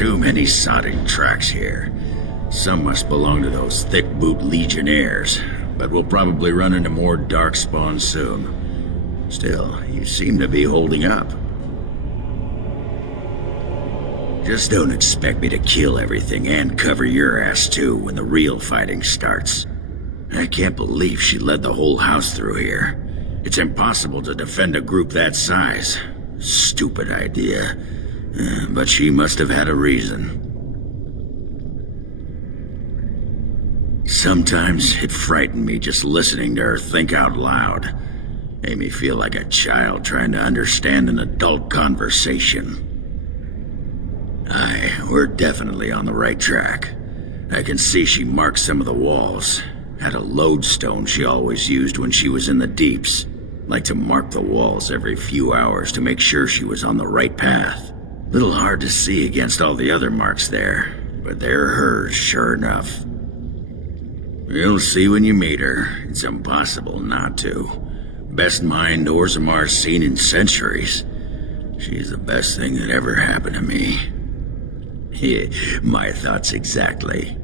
Too many sodding tracks here. Some must belong to those thick-boot legionnaires, but we'll probably run into more darkspawn soon. Still, you seem to be holding up. Just don't expect me to kill everything and cover your ass too when the real fighting starts. I can't believe she led the whole house through here. It's impossible to defend a group that size. Stupid idea. But she must have had a reason. Sometimes it frightened me just listening to her think out loud. Made me feel like a child trying to understand an adult conversation. We're definitely on the right track. I can see she marked some of the walls. Had a lodestone she always used when she was in the deeps. Like to mark the walls every few hours to make sure she was on the right path. Little hard to see against all the other marks there, but they're hers, sure enough. You'll see when you meet her. It's impossible not to. Best mind Orzamar's seen in centuries. She's the best thing that ever happened to me. Yeah, my thoughts exactly.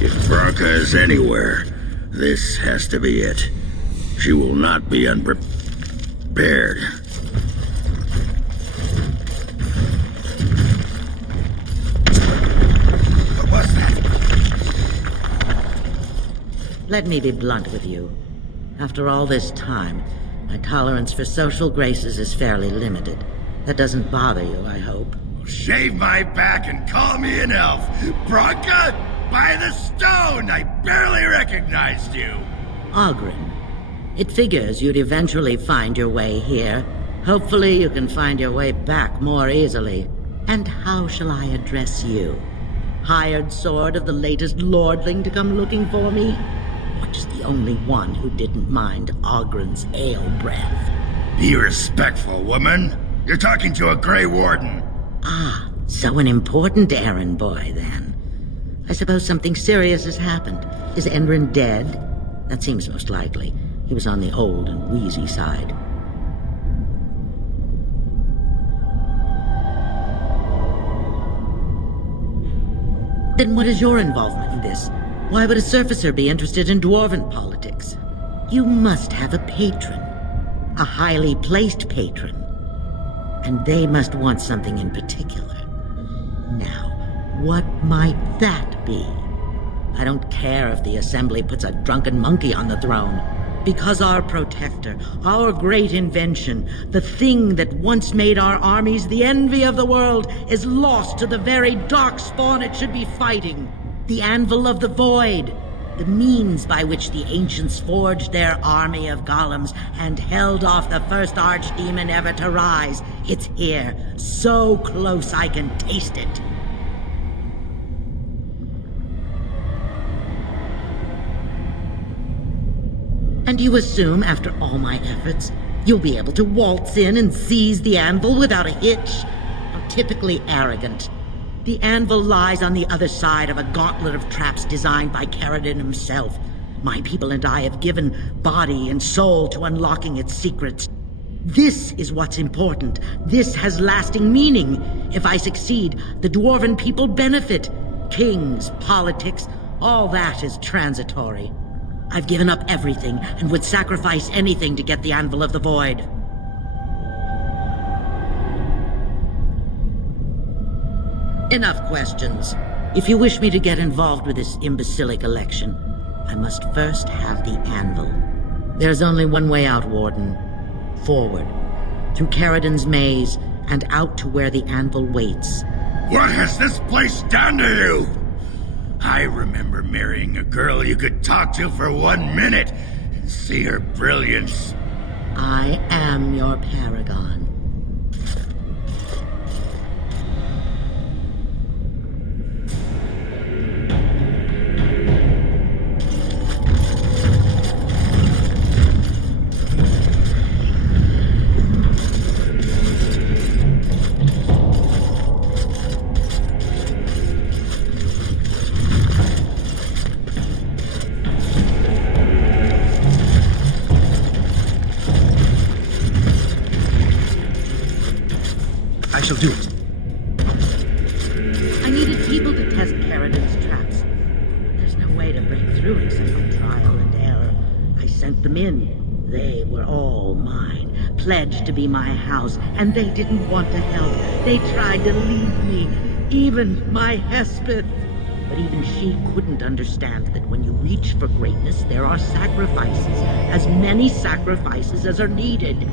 If Branka is anywhere, this has to be it. She will not be unprepared. What was that? Let me be blunt with you. After all this time, my tolerance for social graces is fairly limited. That doesn't bother you, I hope. Shave my back and call me an elf. Branka, by the stone! I barely recognized you. Ogren, it figures you'd eventually find your way here. Hopefully you can find your way back more easily. And how shall I address you? Hired sword of the latest lordling to come looking for me? Or just the only one who didn't mind Ogren's ale breath? Be respectful, woman. You're talking to a Grey Warden. Ah, so an important errand boy, then. I suppose something serious has happened. Is Enrin dead? That seems most likely. He was on the old and wheezy side. Then what is your involvement in this? Why would a surfacer be interested in dwarven politics? You must have a patron. A highly placed patron. And they must want something in particular. Now, what might that be? I don't care if the Assembly puts a drunken monkey on the throne. Because our protector, our great invention, the thing that once made our armies the envy of the world, is lost to the very darkspawn it should be fighting. The Anvil of the Void. The means by which the ancients forged their army of golems and held off the first archdemon ever to rise. It's here, so close I can taste it. And you assume, after all my efforts, you'll be able to waltz in and seize the anvil without a hitch? How typically arrogant. The anvil lies on the other side of a gauntlet of traps designed by Caridin himself. My people and I have given body and soul to unlocking its secrets. This is what's important. This has lasting meaning. If I succeed, the dwarven people benefit. Kings, politics, all that is transitory. I've given up everything and would sacrifice anything to get the Anvil of the Void. Enough questions. If you wish me to get involved with this imbecilic election, I must first have the Anvil. There's only one way out, Warden. Forward. Through Caridin's maze, and out to where the Anvil waits. What has this place done to you? I remember marrying a girl you could talk to for 1 minute and see her brilliance. I am your Paragon. shall do it. I needed people to test Caridin's traps. There's no way to break through except by trial and error. I sent them in. They were all mine, pledged to be my house, and they didn't want to help. They tried to leave me, even my Hespeth. But even she couldn't understand that when you reach for greatness, there are sacrifices, as many sacrifices as are needed.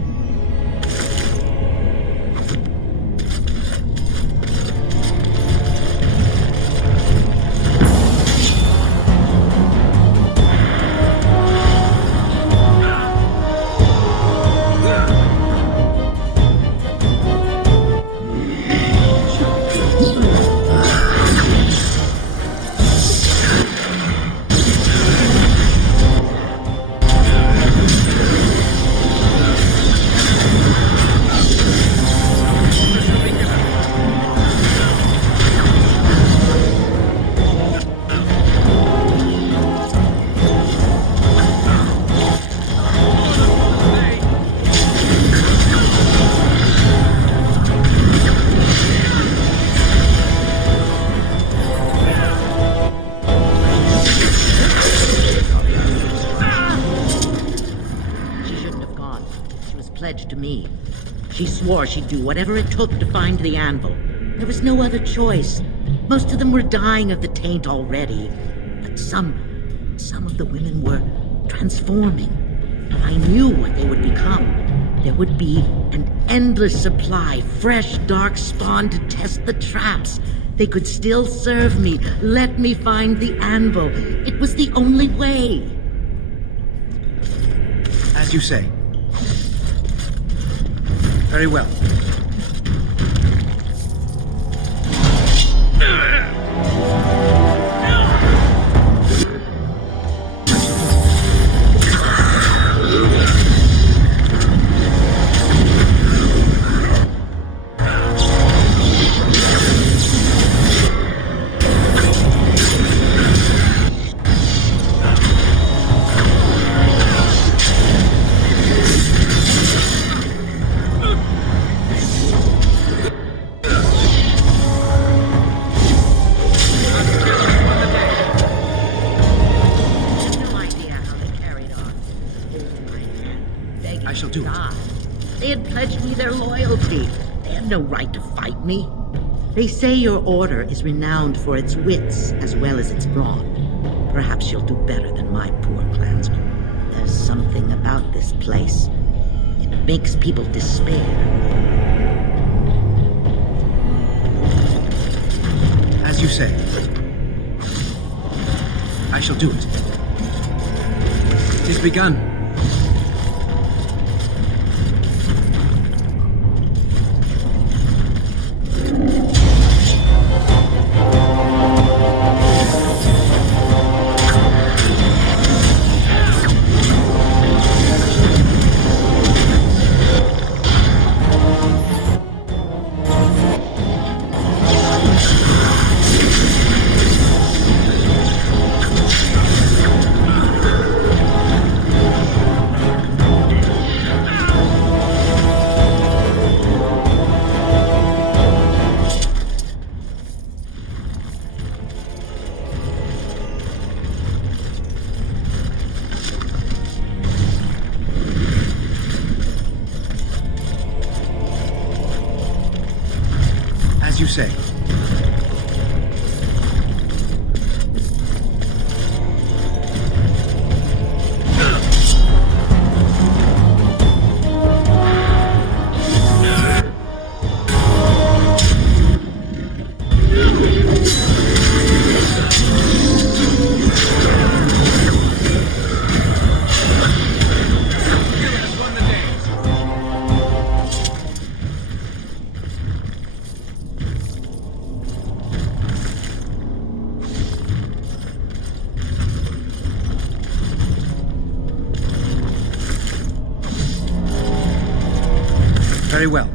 To me. She swore she'd do whatever it took to find the Anvil. There was no other choice. Most of them were dying of the taint already. But some of the women were transforming. I knew what they would become. There would be an endless supply, fresh, dark spawn to test the traps. They could still serve me, let me find the Anvil. It was the only way. As you say. Very well. They had pledged me their loyalty. They had no right to fight me. They say your order is renowned for its wits as well as its brawn. Perhaps you'll do better than my poor clansmen. There's something about this place. It makes people despair. As you say. I shall do it. It is begun. You say. Very well.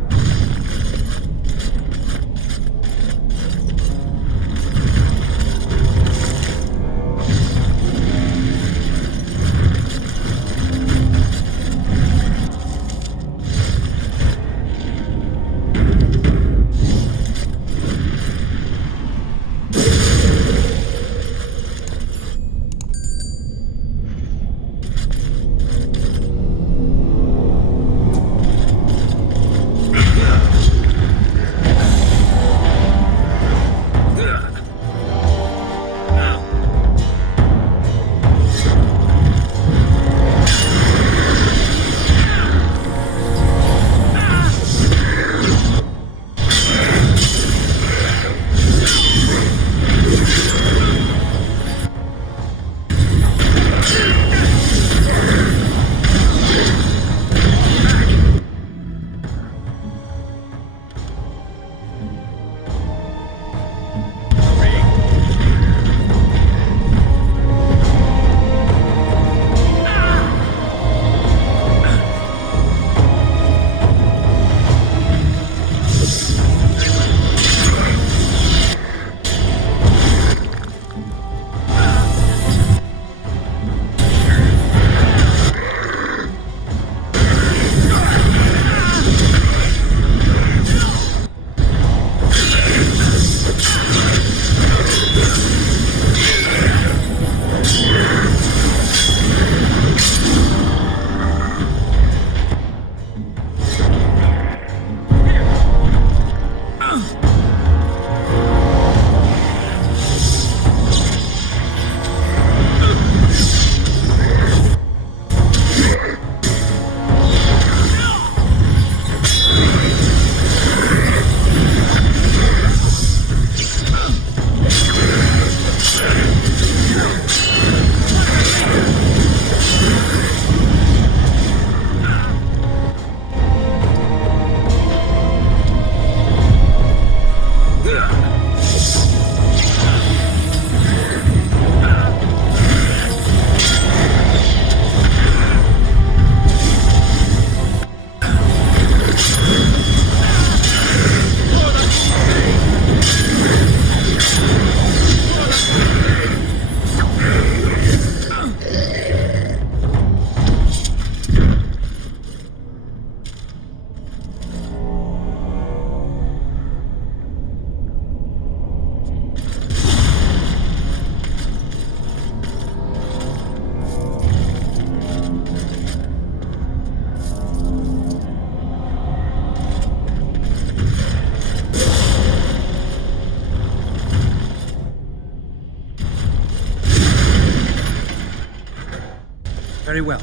Very well.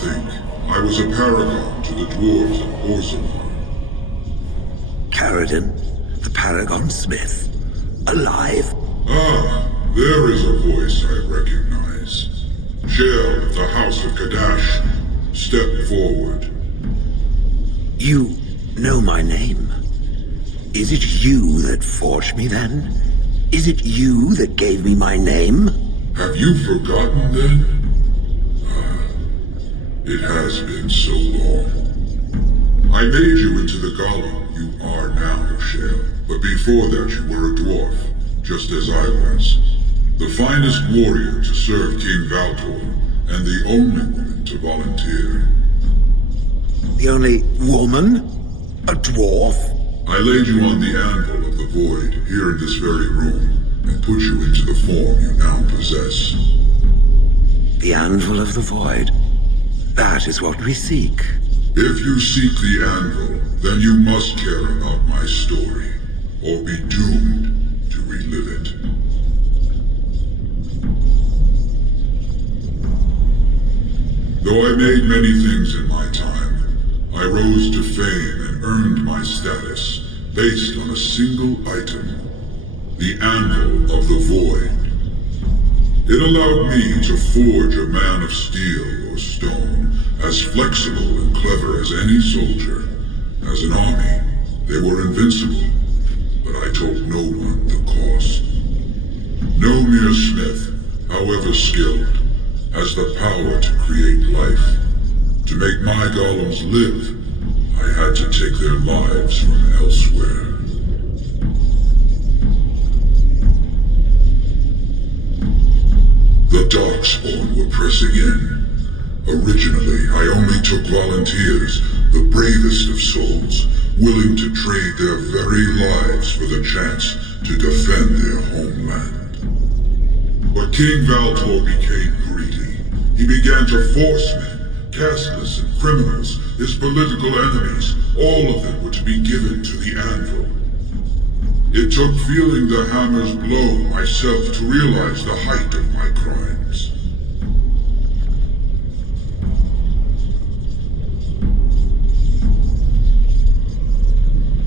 think. I was a paragon to the dwarves of Warralek. Caridin, the Paragon Smith. Alive? Ah, there is a voice I recognize. Shale of the House of Kadash. Step forward. You know my name. Is it you that forged me then? Is it you that gave me my name? Have you forgotten then? It has been so long. I made you into the golem you are now, Shale. But before that you were a dwarf, just as I was. The finest warrior to serve King Valtor, and the only woman to volunteer. The only woman? A dwarf? I laid you on the anvil of the void here in this very room, and put you into the form you now possess. The Anvil of the Void. That is what we seek. If you seek the anvil, then you must care about my story, or be doomed to relive it. Though I made many things in my time, I rose to fame and earned my status based on a single item. The Anvil of the Void. It allowed me to forge a man of steel or stone, as flexible and clever as any soldier. As an army, they were invincible, but I told no one the cost. No mere smith, however skilled, has the power to create life. To make my golems live, I had to take their lives from elsewhere. The Darkspawn were pressing in. Originally, I only took volunteers, the bravest of souls, willing to trade their very lives for the chance to defend their homeland. But King Valtor became greedy. He began to force men, casteless and criminals, his political enemies, all of them were to be given to the Anvil. It took feeling the hammer's blow myself to realize the height of my crimes.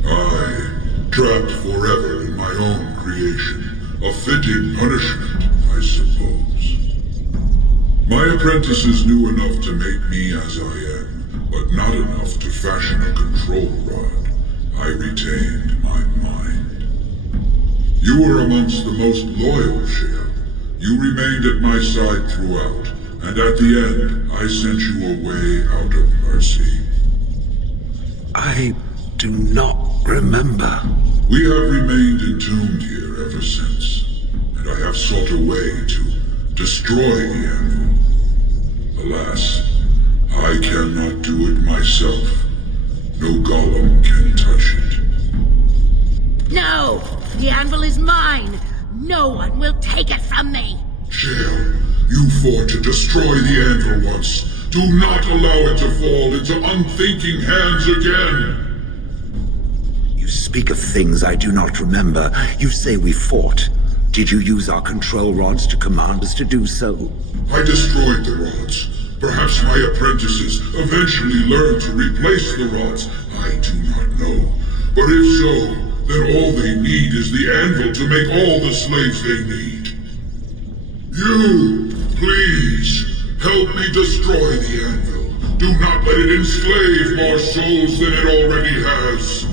I, trapped forever in my own creation, a fitting punishment, I suppose. My apprentices knew enough to make me as I am, but not enough to fashion a control rod. I retained my mind. You were amongst the most loyal, Shale. You remained at my side throughout, and at the end, I sent you away out of mercy. I do not remember. We have remained entombed here ever since, and I have sought a way to destroy the Anvil. Alas, I cannot do it myself. No golem can touch it. No! The anvil is mine! No one will take it from me! Shale, you fought to destroy the Anvil once. Do not allow it to fall into unthinking hands again! You speak of things I do not remember. You say we fought. Did you use our control rods to command us to do so? I destroyed the rods. Perhaps my apprentices eventually learned to replace the rods. I do not know. But if so, then all they need is the Anvil to make all the slaves they need. You, please, help me destroy the Anvil. Do not let it enslave more souls than it already has.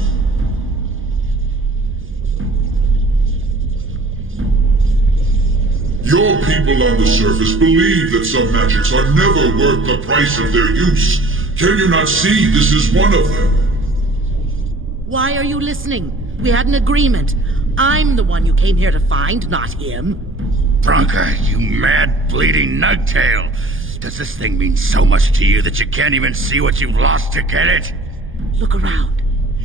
Your people on the surface believe that some magics are never worth the price of their use. Can you not see this is one of them? Why are you listening? We had an agreement. I'm the one you came here to find, not him. Bronca, you mad, bleeding nugtail. Does this thing mean so much to you that you can't even see what you've lost to get it? Look around.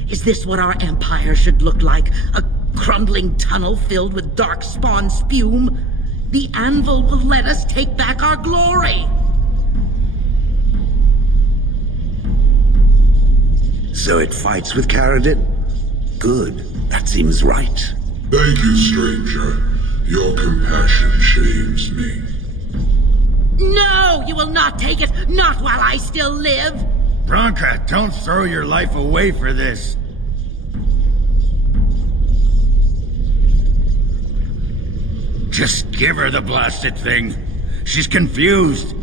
Is this what our empire should look like? A crumbling tunnel filled with darkspawn spume? The Anvil will let us take back our glory! So it fights with Caridin? Good. That seems right. Thank you, stranger. Your compassion shames me. No, you will not take it. Not while I still live. Bronca, don't throw your life away for this. Just give her the blasted thing. She's confused.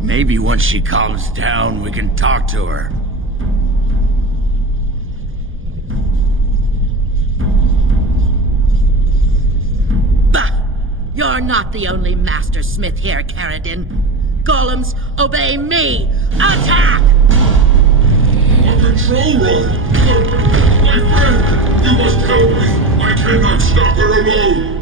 Maybe once she calms down, we can talk to her. Bah! You're not the only master smith here, Caridin. Golems, obey me! Attack! A control rod! My friend! You must help me! I cannot stop her alone!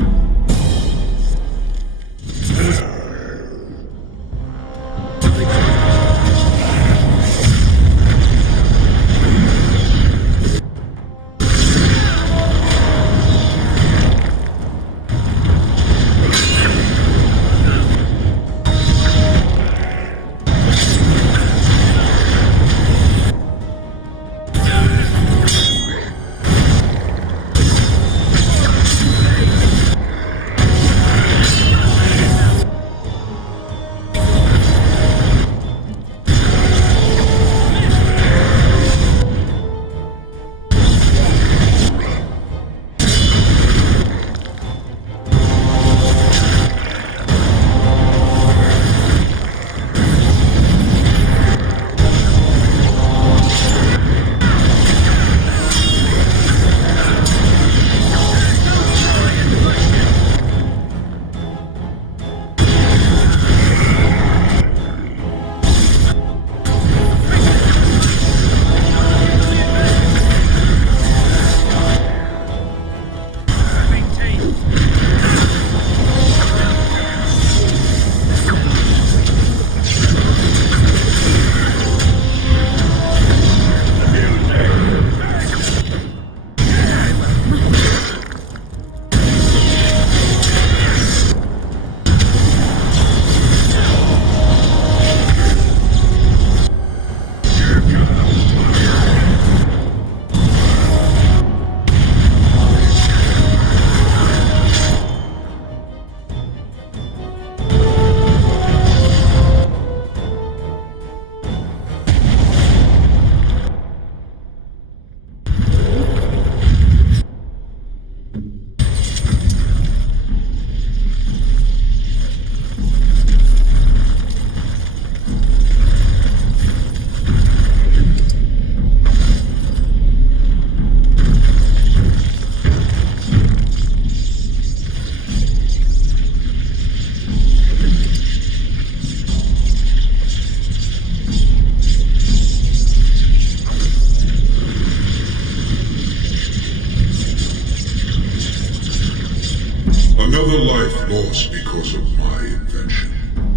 Another life lost because of my invention.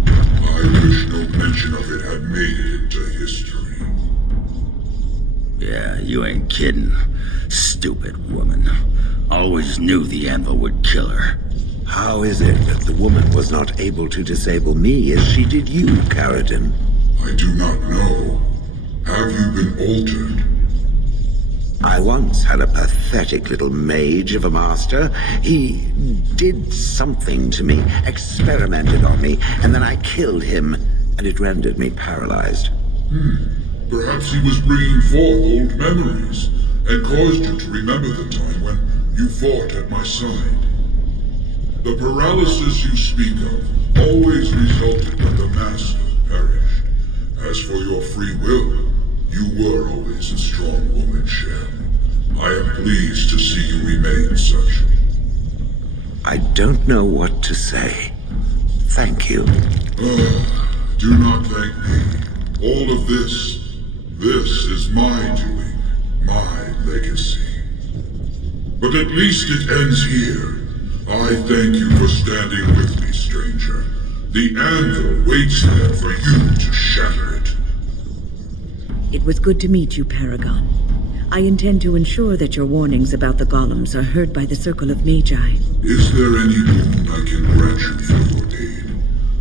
I wish no mention of it had made it into history. Yeah, you ain't kidding. Stupid woman. Always knew the Anvil would kill her. How is it that the woman was not able to disable me as she did you, Caridin? I do not know. Have you been altered? I once had a pathetic little mage of a master. He did something to me, experimented on me, and then I killed him, and it rendered me paralyzed. Perhaps he was bringing forth old memories, and caused you to remember the time when you fought at my side. The paralysis you speak of always resulted when the master perished. As for your free will, you were always a strong woman, Shell. I am pleased to see you remain such. I don't know what to say. Thank you. Do not thank me. All of this is my doing, my legacy. But at least it ends here. I thank you for standing with me, stranger. The Anvil waits there for you to shatter it. It was good to meet you, Paragon. I intend to ensure that your warnings about the golems are heard by the Circle of Magi. Is there any boon I can grant you for your aid?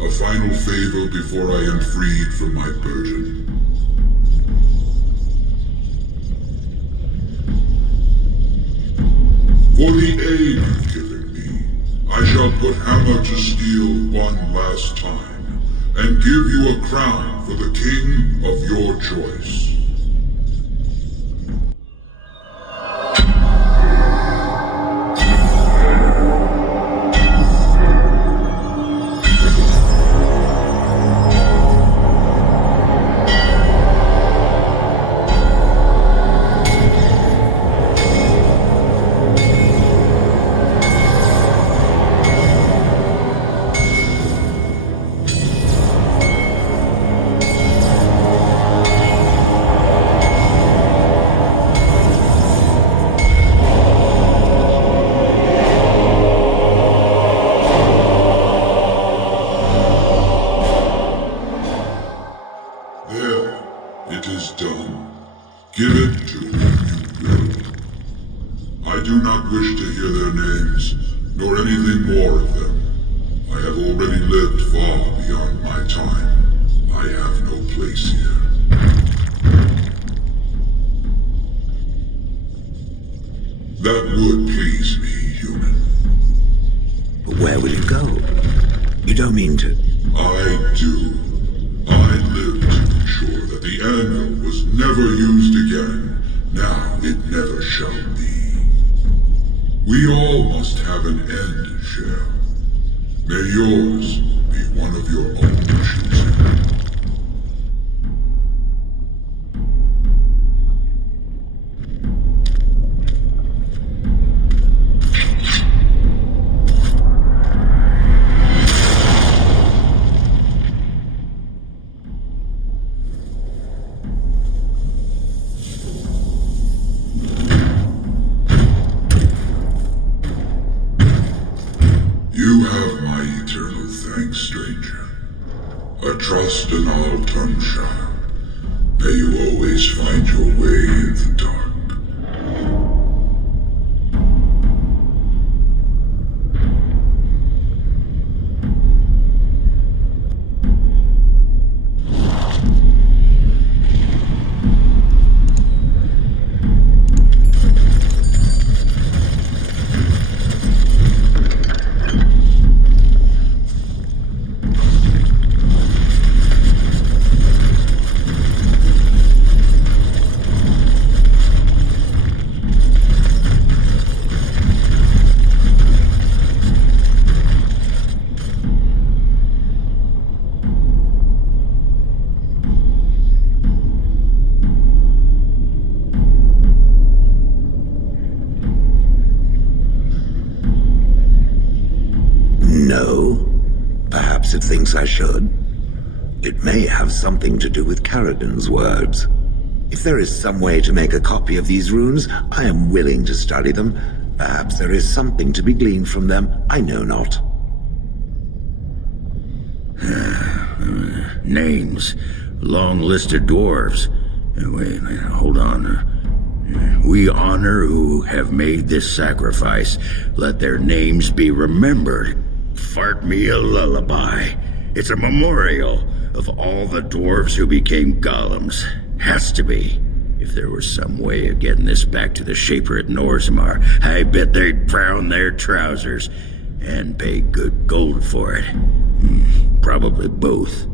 A final favor before I am freed from my burden? For the aid you've given me, I shall put hammer to steel one last time. and give you a crown for the king of your choice. It is done. Give it to whom you will. I do not wish to hear their names, nor anything more of them. I have already lived far beyond my time. I have no place here. That would please me, human. But where will you go? You don't mean to... I do. I live to ensure that the Anvil was never used again. Now it never shall be. We all must have an end, Shell. May yours be one of your own choosing. You have my eternal thanks, stranger. A trust and all tongue child. May you always find your way in the dark. No. Perhaps it thinks I should. It may have something to do with Caridin's words. If there is some way to make a copy of these runes, I am willing to study them. Perhaps there is something to be gleaned from them. I know not. Names. Long list of dwarves. Wait, hold on. We honor who have made this sacrifice. Let their names be remembered. Fart me a lullaby. It's a memorial of all the dwarves who became golems. Has to be. If there was some way of getting this back to the Shaper at Norzmar, I bet they'd brown their trousers and pay good gold for it. Probably both.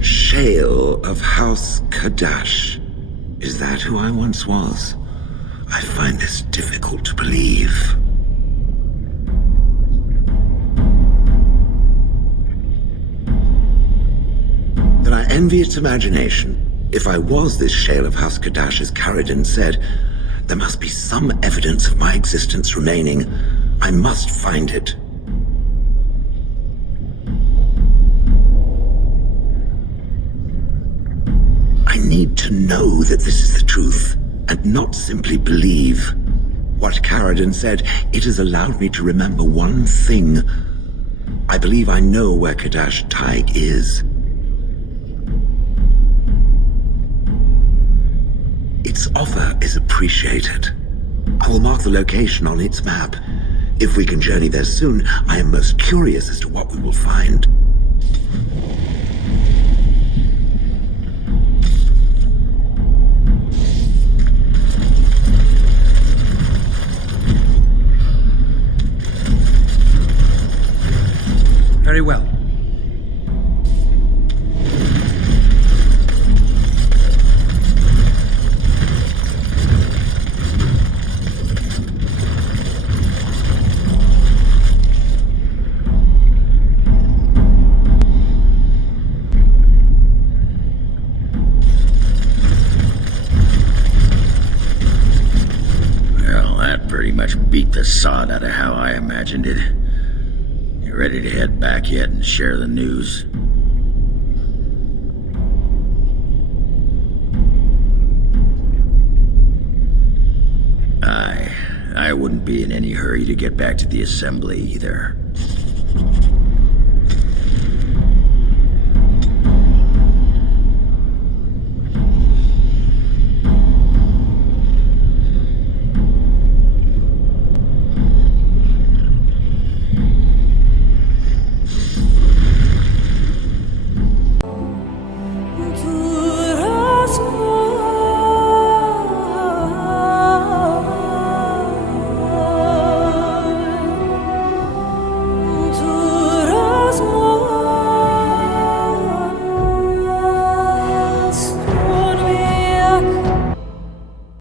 Shale of House Kadash. Is that who I once was? I find this difficult to believe. Then I envy its imagination. If I was this Shale of House Kadash, as Caridin said, there must be some evidence of my existence remaining. I must find it. I need to know that this is the truth, and not simply believe. What Caridin said, it has allowed me to remember one thing. I believe I know where Kadash Taig is. Its offer is appreciated. I will mark the location on its map. If we can journey there soon, I am most curious as to what we will find. pretty much beat the sod out of how I imagined it. You ready to head back yet and share the news? I wouldn't be in any hurry to get back to the assembly either.